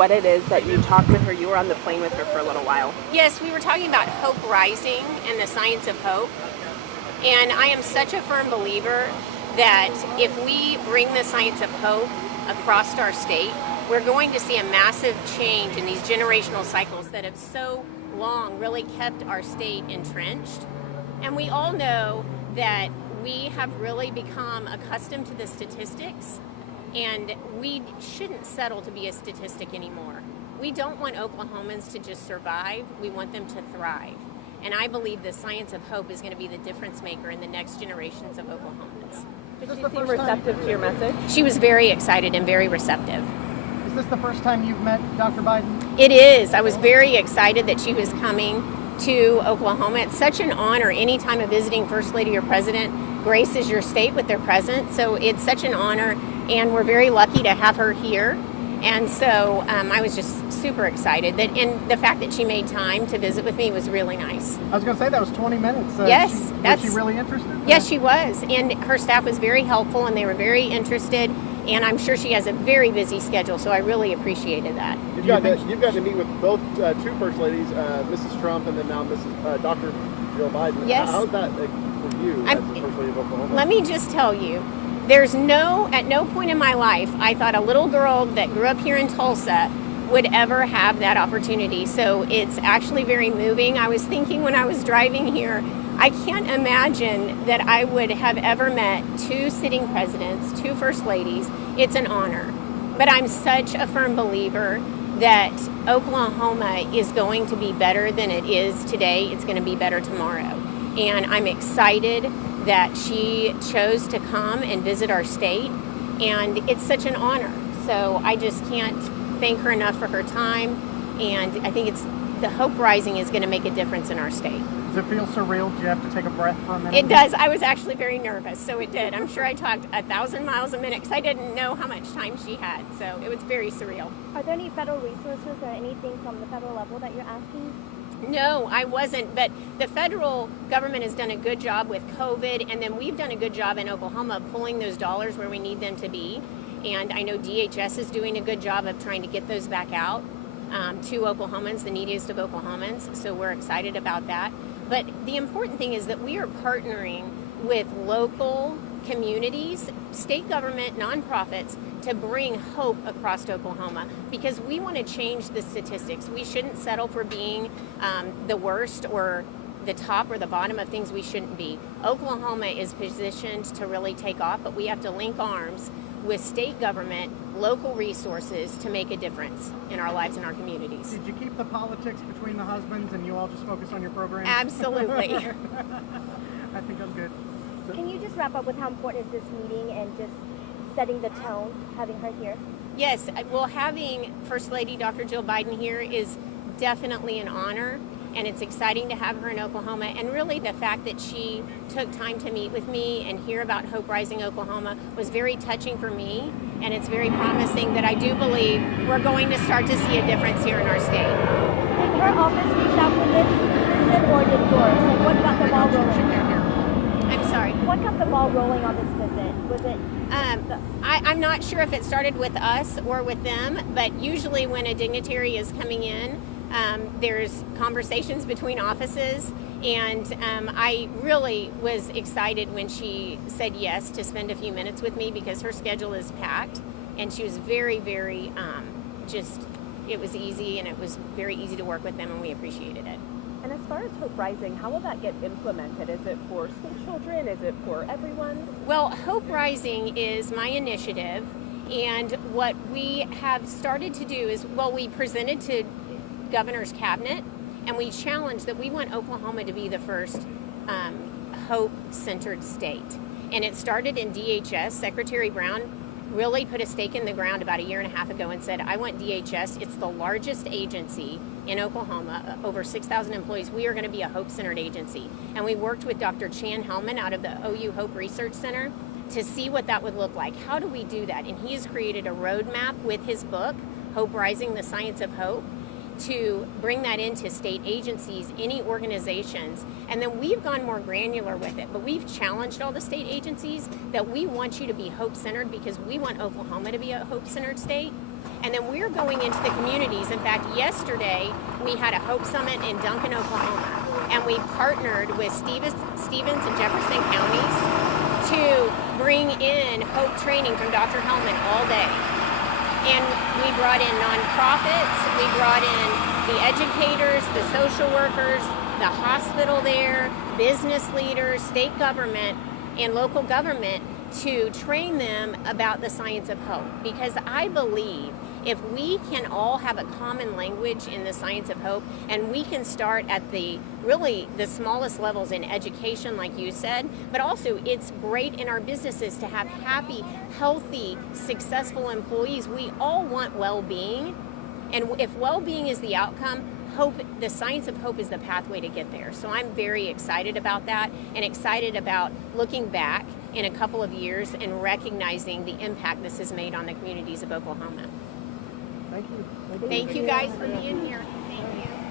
what it is that you talked with her. You were on the plane with her for a little while. Yes, we were talking about hope rising and the science of hope. And I am such a firm believer that if we bring the science of hope across our state, we're going to see a massive change in these generational cycles that have so long really kept our state entrenched. And we all know that we have really become accustomed to the statistics, and we shouldn't settle to be a statistic anymore. We don't want Oklahomans to just survive, we want them to thrive. And I believe the science of hope is going to be the difference maker in the next generations of Oklahomans. Did she seem receptive to your message? She was very excited and very receptive. Is this the first time you've met Dr. Biden? It is. I was very excited that she was coming to Oklahoma. It's such an honor anytime a visiting First Lady or President graces your state with their presence. So it's such an honor, and we're very lucky to have her here. And so I was just super excited that, and the fact that she made time to visit with me was really nice. I was going to say that was 20 minutes. Yes, was she really interested? Yes, she was, and her staff was very helpful, and they were very interested. And I'm sure she has a very busy schedule, so I really appreciated that. You've got to meet with both two First Ladies, Mrs. Trump and then now Mrs. Dr. Jill Biden. Yes. How's that for you as the First Lady of Oklahoma? Let me just tell you, at no point in my life I thought a little girl that grew up here in Tulsa would ever have that opportunity. So it's actually very moving. I was thinking when I was driving here, I can't imagine that I would have ever met two sitting presidents, two First Ladies. It's an honor. But I'm such a firm believer that Oklahoma is going to be better than it is today. It's going to be better tomorrow. And I'm excited that she chose to come and visit our state. And it's such an honor. So I just can't thank her enough for her time. And I think the hope rising is going to make a difference in our state. Does it feel surreal? Do you have to take a breath for a minute? It does. I was actually very nervous, so it did. I'm sure I talked 1,000 miles a minute because I didn't know how much time she had, so it was very surreal. Are there any federal resources or anything from the federal level that you're asking? No, I wasn't, but the federal government has done a good job with COVID, and then we've done a good job in Oklahoma pulling those dollars where we need them to be. And I know DHS is doing a good job of trying to get those back out to Oklahomans, the neediest of Oklahomans, so we're excited about that. But the important thing is that we are partnering with local communities, state government, nonprofits to bring hope across Oklahoma because we want to change the statistics. We shouldn't settle for being the worst or the top or the bottom of things we shouldn't be. Oklahoma is positioned to really take off, but we have to link arms with state government, local resources to make a difference in our lives and our communities. Did you keep the politics between the husbands and you all just focus on your program? Absolutely. I think I'm good. Can you just wrap up with how important is this meeting and just setting the tone, having her here? Yes, well, having First Lady Dr. Jill Biden here is definitely an honor, and it's exciting to have her in Oklahoma. And really the fact that she took time to meet with me and hear about Hope Rising Oklahoma was very touching for me, and it's very promising that I do believe we're going to start to see a difference here in our state. Did her office reach out for this visit or did yours? Like what got the ball rolling? I'm sorry? What got the ball rolling on this visit? Was it... I'm not sure if it started with us or with them, but usually when a dignitary is coming in, there's conversations between offices, and I really was excited when she said yes to spend a few minutes with me because her schedule is packed, and she was very, very it was easy, and it was very easy to work with them, and we appreciated it. And as far as Hope Rising, how will that get implemented? Is it for school children? Is it for everyone? Well, Hope Rising is my initiative, and what we have started to do is, we presented to Governor's Cabinet, and we challenged that we want Oklahoma to be the first hope-centered state. And it started in DHS. Secretary Brown really put a stake in the ground about 1.5 years ago and said, I want DHS. It's the largest agency in Oklahoma, over 6,000 employees. We are going to be a hope-centered agency. And we worked with Dr. Chan Hellman out of the OU Hope Research Center to see what that would look like. How do we do that? And he has created a roadmap with his book, Hope Rising, The Science of Hope, to bring that into state agencies, any organizations, and then we've gone more granular with it, but we've challenged all the state agencies that we want you to be hope-centered because we want Oklahoma to be a hope-centered state, And then we're going into the communities. In fact, yesterday we had a Hope Summit in Duncan, Oklahoma, and we partnered with Stevens and Jefferson counties to bring in Hope training from Dr. Hellman all day. And we brought in nonprofits, we brought in the educators, the social workers, the hospital there, business leaders, state government, and local government to train them about the science of hope. Because I believe if we can all have a common language in the science of hope, and we can start at the smallest levels in education, like you said, but also it's great in our businesses to have happy, healthy, successful employees. We all want well-being, and if well-being is the outcome, hope, the science of hope is the pathway to get there. So I'm very excited about that, and excited about looking back in a couple of years and recognizing the impact this has made on the communities of Oklahoma. Thank you. Thank you guys for being here.